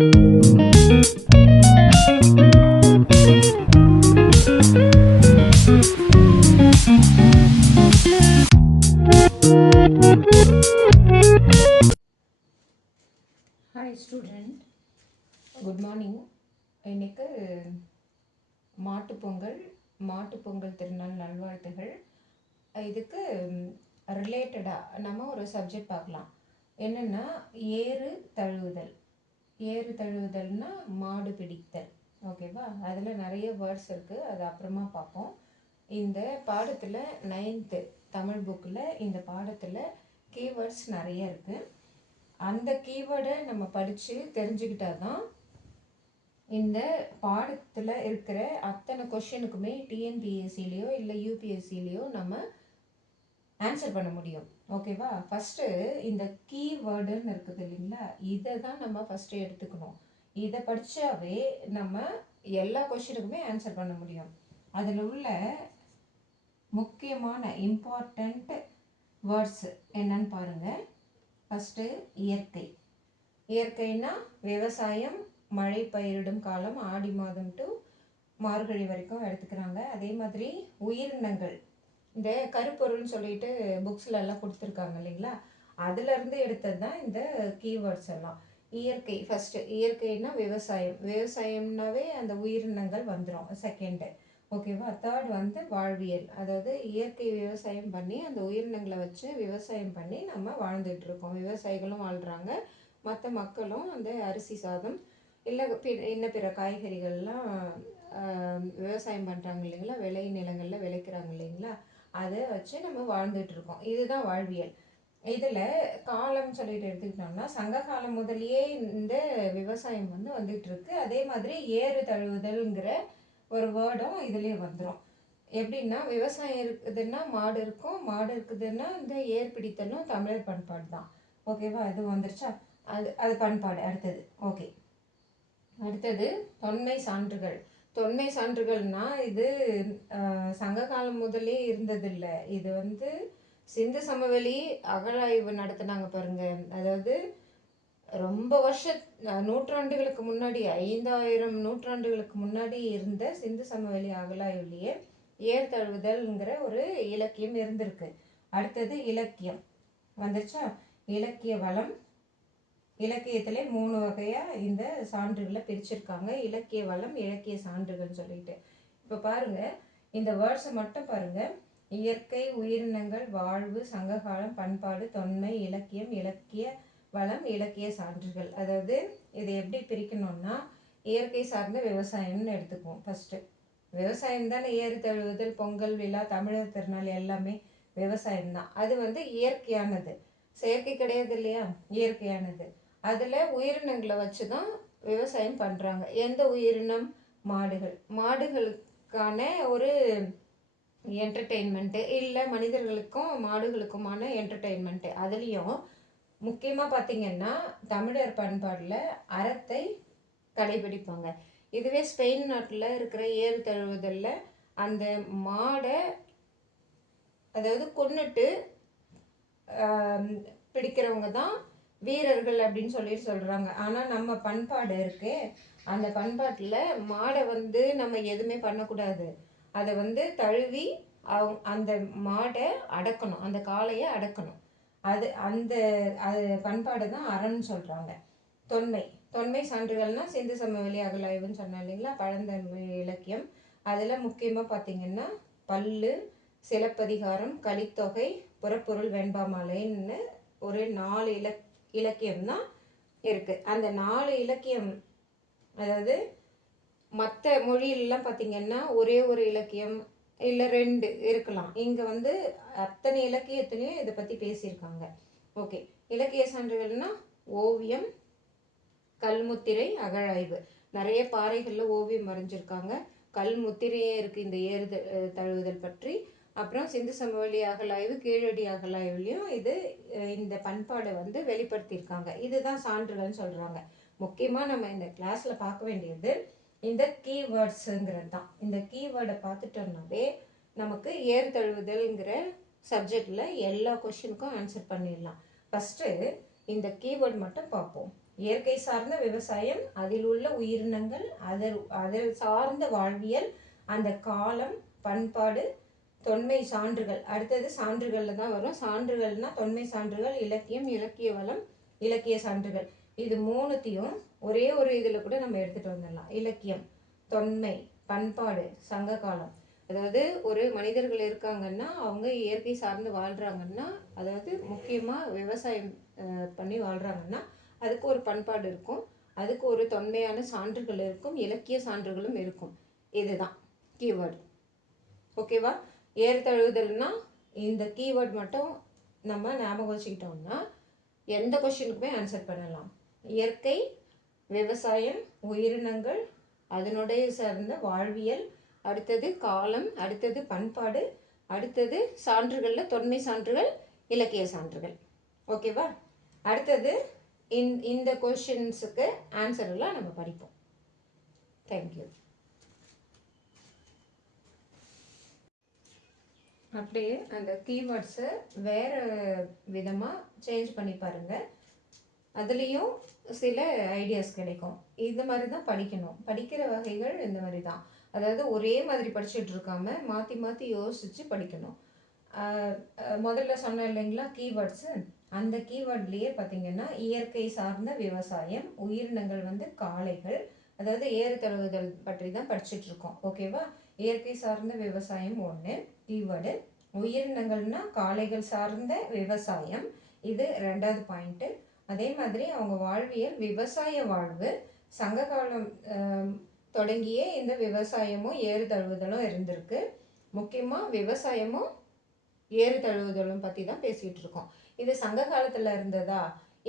Hi student, good morning. இன்னைக்கு மாட்டுப்பொங்கல் திருநாள் நல்வாழ்த்துகள். இதுக்கு ரிலேட்டடாக நம்ம ஒரு சப்ஜெக்ட் பார்க்கலாம். என்னென்னா ஏறு தழுவுதல்னா மாடு பிடித்தல். ஓகேவா? அதில் நிறைய வேர்ட்ஸ் இருக்குது, அது அப்புறமா பார்ப்போம். இந்த பாடத்தில் 9th தமிழ் புக்கில் இந்த பாடத்தில் கீவேர்ட்ஸ் நிறைய இருக்குது. அந்த கீவேர்டை நம்ம படித்து தெரிஞ்சுக்கிட்டா தான் இந்த பாடத்தில் இருக்கிற அத்தனை கொஷனுக்குமே டிஎன்பிஎஸ்சிலேயோ இல்லை யூபிஎஸ்சிலேயோ நம்ம ஆன்சர் பண்ண முடியும். ஓகேவா? ஃபஸ்ட்டு இந்த கீவேர்டுன்னு இருக்குது இல்லைங்களா, இதை தான் நம்ம ஃபஸ்ட்டு எடுத்துக்கணும். இதை படித்தாவே நம்ம எல்லா கொஷனுக்குமே ஆன்சர் பண்ண முடியும். அதில் உள்ள முக்கியமான இம்பார்ட்டண்ட் வேர்ட்ஸ் என்னன்னு பாருங்கள். ஃபஸ்ட்டு இயற்கைன்னா விவசாயம், மழை பயிரிடும் காலம் ஆடி மாதம் டு மார்கழி வரைக்கும் எடுத்துக்கிறாங்க. அதே மாதிரி உயிரினங்கள், இந்த கருப்பொருள்னு சொல்லிட்டு புக்ஸ்ல எல்லாம் கொடுத்துருக்காங்க இல்லைங்களா, அதுலேருந்து எடுத்தது தான் இந்த கீவேர்ட்ஸ் எல்லாம். இயற்கை ஃபஸ்ட்டு, இயற்கைன்னா விவசாயம்னாவே அந்த உயிரினங்கள் வந்துடும் செகண்டு. ஓகேவா? தேர்ட் வந்து வாழ்வியல், அதாவது இயற்கை விவசாயம் பண்ணி அந்த உயிரினங்களை வச்சு விவசாயம் பண்ணி நம்ம வாழ்ந்துட்டுருக்கோம். விவசாயிகளும் வாழ்கிறாங்க, மற்ற மக்களும் அந்த அரிசி சாதம் இல்லை இன்னும் பிற காய்கறிகள்லாம் விவசாயம் பண்ணுறாங்க இல்லைங்களா, விளை நிலங்களில் விளைக்கிறாங்க இல்லைங்களா, அதை வச்சு நம்ம வாழ்ந்துட்டுருக்கோம். இதுதான் வாழ்வியல். இதில் காலம் சொல்லிட்டு எடுத்துக்கிட்டோம்னா சங்க காலம் முதலியே இந்த விவசாயம் வந்துட்டுருக்கு. அதே மாதிரி ஏறு தழுவுதல்ங்கிற ஒரு வேர்டும் இதுலேயே வந்துடும். எப்படின்னா விவசாயம் இருக்குதுன்னா மாடு இருக்கும், மாடு இருக்குதுன்னா இந்த ஏர் பிடித்தலும் தமிழர் பண்பாடு தான். ஓகேவா? அது வந்துருச்சா? அது பண்பாடு. அடுத்தது அடுத்தது தொன்மை சான்றுகள்னா இது சங்க காலம் முதலே இருந்ததில்லை. இது சிந்து சமவெளி அகழாய்வு நடத்தினாங்க பாருங்க. அதாவது ரொம்ப நூற்றாண்டுகளுக்கு முன்னாடி, 5000 நூற்றாண்டுகளுக்கு முன்னாடி இருந்த சிந்து சமவெளி அகழாய்வுலேயே ஏர் தழுவுதல்ங்கிற ஒரு இலக்கியம் இருந்திருக்கு. அடுத்தது இலக்கியம் வந்துருச்சா? இலக்கிய வளம். இலக்கியத்திலே 3 வகையாக இந்த சான்றுகளை பிரிச்சிருக்காங்க. இலக்கிய வளம், இலக்கிய சான்றுகள் சொல்லிட்டு. இப்போ பாருங்க, இந்த வேர்ட்ஸை மட்டும் பாருங்க. இயற்கை, உயிரினங்கள், வாழ்வு, சங்ககாலம், பண்பாடு, தொன்மை, இலக்கியம், இலக்கிய வளம், இலக்கிய சான்றுகள். அதாவது இதை எப்படி பிரிக்கணும்னா, இயற்கை சார்ந்த விவசாயம்னு எடுத்துக்குவோம். ஃபஸ்ட்டு விவசாயம் தானே. ஏறு தழுவுதல், பொங்கல் விழா, தமிழர் திருநாள் எல்லாமே விவசாயம்தான். அது இயற்கையானது, செயற்கை கிடையாது இல்லையா, இயற்கையானது. அதில் உயிரினங்களை வச்சு தான் விவசாயம் பண்ணுறாங்க. எந்த உயிரினம்? மாடுகளுக்கான ஒரு என்டர்டெயின்மெண்ட்டு, இல்லை மனிதர்களுக்கும் மாடுகளுக்குமான என்டர்டெயின்மெண்ட்டு. அதுலேயும் முக்கியமாக பார்த்திங்கன்னா தமிழர் பண்பாடில் அறத்தை கடைபிடிப்பாங்க. இதுவே ஸ்பெயின் நாட்டில் இருக்கிற ஏறு தழுவுதலில் அந்த மாடை அதாவது கொன்னுட்டு பிடிக்கிறவங்க தான் வீரர்கள் அப்படின்னு சொல்லிட்டு சொல்கிறாங்க. ஆனால் நம்ம பண்பாடு இருக்கே, அந்த பண்பாட்டில் மாடை நம்ம எதுவுமே பண்ணக்கூடாது. அதை தழுவி அந்த மாடை அடக்கணும், அந்த காளையை அடக்கணும். அது பண்பாடு தான் அறன்னு சொல்கிறாங்க. தொன்மை சான்றுகள்னா சிந்து சமவெளி அகழாய்வுன்னு சொன்னேன் இல்லைங்களா, பழந்தமிழ் இலக்கியம். அதில் முக்கியமாக பார்த்திங்கன்னா பல்லு, சிலப்பதிகாரம், கலித்தொகை, புறப்பொருள், வெண்பாமாலைன்னு ஒரு 4 இலக்கியம் தான் இருக்குது. அந்த 4 இலக்கியம், அதாவது மற்ற மொழியிலலாம் பார்த்திங்கன்னா ஒரே ஒரு இலக்கியம் இல்லை 2 இருக்கலாம். இங்கே அத்தனை இலக்கியத்துலேயும் இதை பற்றி பேசியிருக்காங்க. ஓகே. இலக்கிய சான்றுகள்னால் ஓவியம், கல்முத்திரை, அகழாய்வு. நிறைய பாறைகளில் ஓவியம் வரைஞ்சிருக்காங்க. கல்முத்திரையே இருக்குது இந்த ஏறு தழுவுதல் பற்றி. அப்புறம் சிந்து சமவெளி அகழாய்வு, கீழடி அகழாய்வுலையும் இந்த பண்பாடை வெளிப்படுத்தியிருக்காங்க. இதுதான் சான்றுகள்னு சொல்கிறாங்க. முக்கியமாக நம்ம இந்த கிளாஸில் பார்க்க வேண்டியது இந்த கீவேர்ட்ஸுங்கிறது தான். இந்த கீவேர்டை பார்த்துட்டோம்னாவே நமக்கு ஏறு தழுவுதல்ங்கிற சப்ஜெக்டில் எல்லா கொஷினுக்கும் ஆன்சர் பண்ணிடலாம். ஃபஸ்ட்டு இந்த கீவேர்டு மட்டும் பார்ப்போம். இயற்கை சார்ந்த விவசாயம், அதில் உள்ள உயிரினங்கள், அதில் சார்ந்த வாழ்வியல், அந்த காலம், பண்பாடு, தொன்மை சான்றுகள். அடுத்தது சான்றுகள்ல தான் வரும். சான்றுகள்னா தொன்மை சான்றுகள், இலக்கியம், இலக்கிய வளம், இலக்கிய சான்றுகள். இது மூணுத்தையும் ஒரே ஒரு இதில் கூட நம்ம எடுத்துகிட்டு வந்துடலாம். இலக்கியம், தொன்மை, பண்பாடு, சங்க காலம். அதாவது ஒரு மனிதர்கள் இருக்காங்கன்னா அவங்க இயற்கை சார்ந்து வாழ்கிறாங்கன்னா, அதாவது முக்கியமாக விவசாயம் பண்ணி வாழ்கிறாங்கன்னா அதுக்கு ஒரு பண்பாடு இருக்கும், அதுக்கு ஒரு தொன்மையான சான்றுகள் இருக்கும், இலக்கிய சான்றுகளும் இருக்கும். இதுதான் கீவேர்டு. ஓகேவா? ஏறுதழுவுதல்னா இந்த கீவேர்டு மட்டும் நம்ம ஞாபகம் வச்சுக்கிட்டோம்னா எந்த கொஸ்டினுக்குமே ஆன்சர் பண்ணலாம். இயற்கை, விவசாயம், உயிரினங்கள், அதனுடைய சார்ந்த வாழ்வியல், அடுத்தது காலம், அடுத்தது பண்பாடு, அடுத்தது சான்றுகளில் தொன்மை சான்றுகள், இலக்கிய சான்றுகள். ஓகேவா? அடுத்தது இந்த கொஸ்டின்ஸுக்கு ஆன்சர்லாம் நம்ம படிப்போம். தேங்க்யூ. அப்படியே அந்த கீவேர்ட்ஸை வேறு விதமாக சேஞ்ச் பண்ணி பாருங்கள். அதுலேயும் சில ஐடியாஸ் கிடைக்கும். இந்த மாதிரி தான் படிக்கணும். படிக்கிற வகைகள் இந்த மாதிரி தான். அதாவது ஒரே மாதிரி படிச்சுட்டு இருக்காம மாற்றி மாற்றி யோசித்து படிக்கணும். முதல்ல சொன்னேன் இல்லைங்களா கீவேர்ட்ஸு, அந்த கீவேர்ட்லேயே பார்த்தீங்கன்னா இயற்கை சார்ந்த விவசாயம், உயிரினங்கள் வந்து காளைகள், அதாவது ஏறு தழுவுதல் பற்றி தான் படிச்சுட்டு இருக்கோம். ஓகேவா? இயற்கை சார்ந்த விவசாயம் ஒன்று கீவேர்டு, உயிரினங்கள்னா காளைகள் சார்ந்த விவசாயம், இது 2வது பாயிண்ட்டு. அதே மாதிரி அவங்க வாழ்வியல் விவசாய வாழ்வு, சங்க காலம் தொடங்கியே இந்த விவசாயமும் ஏறு தழுவுதலும் இருந்திருக்கு. முக்கியமாக விவசாயமும் ஏறு தழுவுதலும் பற்றி தான் பேசிகிட்டு இருக்கோம். இது சங்க காலத்தில் இருந்ததா,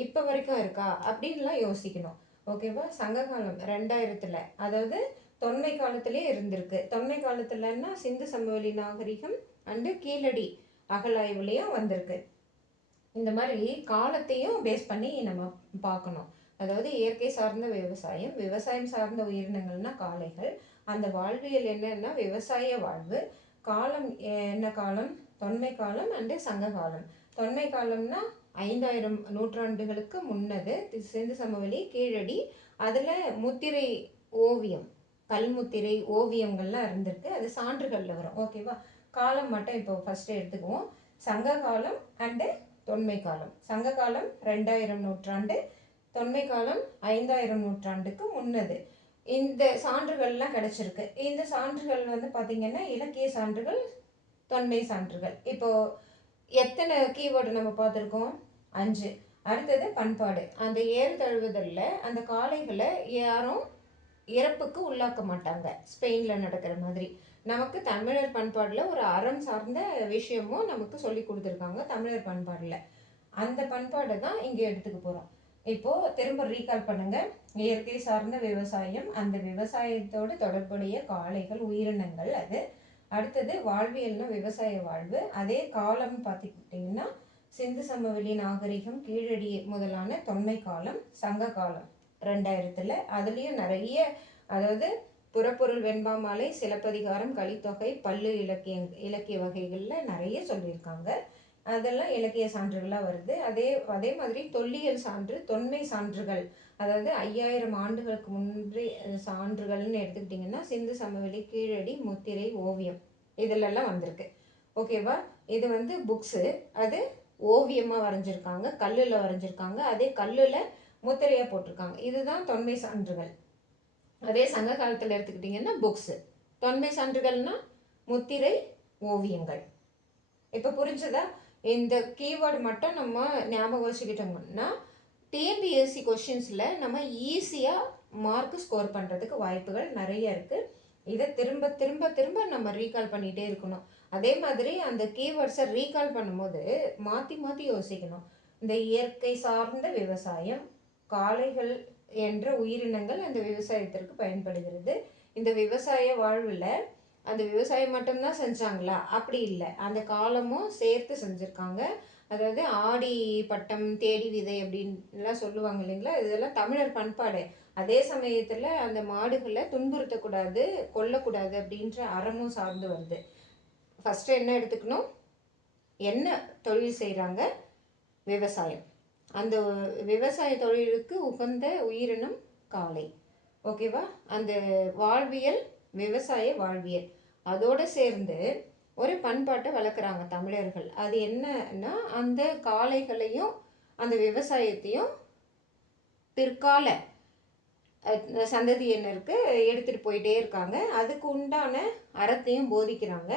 இப்போ வரைக்கும் இருக்கா அப்படின்லாம் யோசிக்கணும். ஓகேவா? சங்க காலம் 2000, அதாவது தொன்மை காலத்திலே இருந்திருக்கு. தொன்மை காலத்துலன்னா சிந்து சமவெளி நாகரிகம் அண்டு கீழடி அகலாய்வுலேயும் வந்திருக்கு. இந்த மாதிரி காலத்தையும் பேஸ் பண்ணி நம்ம பார்க்கணும். அதாவது இயற்கை சார்ந்த விவசாயம், விவசாயம் சார்ந்த உயிரினங்கள்னா காளைகள், அந்த வாழ்வியல் என்னன்னா விவசாய வாழ்வு, காலம் என்ன காலம், தொன்மை காலம் அண்டு சங்க காலம். தொன்மை காலம்னா 5000 நூற்றாண்டுகளுக்கு முன்னது சிந்து சமவெளி கீழடி, அதில் முத்திரை ஓவியம், கல்முத்திரை ஓவியங்கள்லாம் இருந்திருக்கு. அது சான்றுகளில் வரும். ஓகேவா? காலம் மட்டும் இப்போ ஃபஸ்ட்டு எடுத்துக்குவோம். சங்க காலம் அண்டு தொன்மை காலம். சங்க காலம் 2000 நூற்றாண்டு, தொன்மை காலம் 5000 நூற்றாண்டுக்கு முன்னது. இந்த சான்றுகள்லாம் கிடைச்சிருக்கு. இந்த சான்றுகள் வந்து பார்த்திங்கன்னா இலக்கிய சான்றுகள், தொன்மை சான்றுகள். இப்போது எத்தனை கீவேர்டு நம்ம பார்த்துருக்கோம்? 5. அடுத்தது பண்பாடு. அந்த ஏறு தழுவுதலில் அந்த காளைகளை யாரும் இறப்புக்கு உள்ளாக்க மாட்டாங்க, ஸ்பெயினில் நடக்கிற மாதிரி. நமக்கு தமிழர் பண்பாடில் ஒரு அறம் சார்ந்த விஷயமும் நமக்கு சொல்லி கொடுத்துருக்காங்க தமிழர் பண்பாடில். அந்த பண்பாடை தான் இங்கே எடுத்துக்க போகிறோம். இப்போது திரும்ப ரீகால் பண்ணுங்கள். இயற்கை சார்ந்த விவசாயம், அந்த விவசாயத்தோடு தொடர்புடைய காளைகள், உயிரினங்கள் அது. அடுத்தது வாழ்வியல்னா விவசாய வாழ்வு. அதே காலம் பார்த்துக்கிட்டிங்கன்னா சிந்து சமவெளி நாகரிகம், கீழடி முதலான தொன்மை காலம், சங்க காலம் 2000. அதுலேயும் நிறைய, அதாவது புறப்பொருள், வெண்பாமாலை, சிலப்பதிகாரம், கலித்தொகை, பல்லு இலக்கிய வகைகளில் நிறைய சொல்லியிருக்காங்க. அதெல்லாம் இலக்கிய சான்றுகளாக வருது. அதே மாதிரி தொல்லியல் சான்று, தொன்மை சான்றுகள், அதாவது 5000 ஆண்டுகளுக்கு முன்பே சான்றுகள்னு எடுத்துக்கிட்டிங்கன்னா சிந்து சமவெளி, கீழடி, முத்திரை ஓவியம், இதிலெல்லாம் வந்திருக்கு. ஓகேவா? இது வந்து புக்ஸு, அது ஓவியமாக வரைஞ்சிருக்காங்க, கல்லில் வரைஞ்சிருக்காங்க, அதே கல்லில் முத்திரையாக போட்டிருக்காங்க. இதுதான் தொன்மை சான்றுகள். அதே சங்க காலத்தில் எடுத்துக்கிட்டிங்கன்னா புக்ஸு. தொன்மை சான்றுகள்னா முத்திரை ஓவியங்கள். இப்போ புரிஞ்சதா? இந்த கீவேர்டு மட்டும் நம்ம ஞாபகம் வச்சுக்கிட்டோம்னா டிஎன்பிஎஸ்சி கொஷின்ஸில் நம்ம ஈஸியாக மார்க்கு ஸ்கோர் பண்ணுறதுக்கு வாய்ப்புகள் நிறைய இருக்குது. இதை திரும்ப திரும்ப திரும்ப நம்ம ரீகால் பண்ணிகிட்டே இருக்கணும். அதே மாதிரி அந்த கீவேர்ட்ஸை ரீகால் பண்ணும்போது மாற்றி மாற்றி யோசிக்கணும். இந்த இயற்கை சார்ந்த விவசாயம், காளைகள் என்ற உயிரினங்கள் அந்த விவசாயத்திற்கு பயன்படுகிறது. இந்த விவசாய வாழ்வில் அந்த விவசாயம் மட்டும்தான் செஞ்சாங்களா? அப்படி இல்லை, அந்த காலமும் சேர்த்து செஞ்சுருக்காங்க. அதாவது ஆடி பட்டம், தேடி விதை அப்படின்லாம் சொல்லுவாங்க இல்லைங்களா? இதெல்லாம் தமிழர் பண்பாடு. அதே சமயத்தில் அந்த மாடுகளை துன்புறுத்தக்கூடாது, கொல்லக்கூடாது அப்படின்ற அறமும் சார்ந்து வருது. ஃபஸ்ட்டு என்ன எடுத்துக்கணும்? என்ன தொழில் செய்கிறாங்க? விவசாயம். அந்த விவசாய தொழிலுக்கு உகந்த உயிரினம் காளை. ஓகேவா? அந்த வாழ்வியல் விவசாய வாழ்வியல் அதோடு சேர்ந்து ஒரு பண்பாட்டை வளர்க்குறாங்க தமிழர்கள். அது என்னன்னா அந்த காளைகளையும் அந்த விவசாயத்தையும் பிற்கால சந்ததியினருக்கு எடுத்துகிட்டு போயிட்டே இருக்காங்க. அதுக்கு உண்டான அறத்தையும் போதிக்கிறாங்க.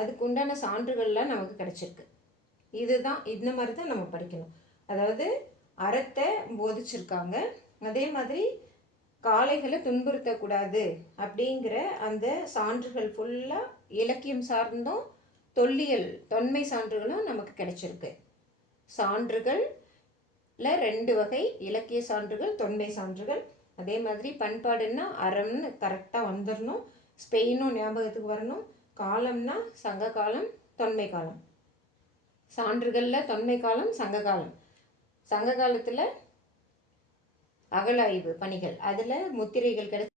அதுக்கு உண்டான சான்றுகள்லாம் நமக்கு கிடைச்சிருக்கு. இதுதான் இந்த மாதிரி தான் நம்ம படிக்கணும். அதாவது அறத்தை போதிச்சிருக்காங்க. அதே மாதிரி காளைகளை துன்புறுத்தக்கூடாது அப்படிங்கிற அந்த சான்றுகள் ஃபுல்லாக இலக்கியம் சார்ந்தும் தொன்மை சான்றுகளும் நமக்கு கிடைச்சிருக்கு. சான்றுகள்ல 2 வகை, இலக்கிய சான்றுகள், தொன்மை சான்றுகள். அதே மாதிரி பண்பாடுன்னா அறம்னு கரெக்டாக வந்துடணும். ஸ்பெயினும் ஞாபகத்துக்கு வரணும். காலம்னா சங்க காலம், தொன்மை காலம். சான்றுகளில் தொன்மை காலம், சங்க காலம். சங்க காலத்தில் அகழாய்வு பணிகள், அதில் முத்திரைகள் கிடைச்சி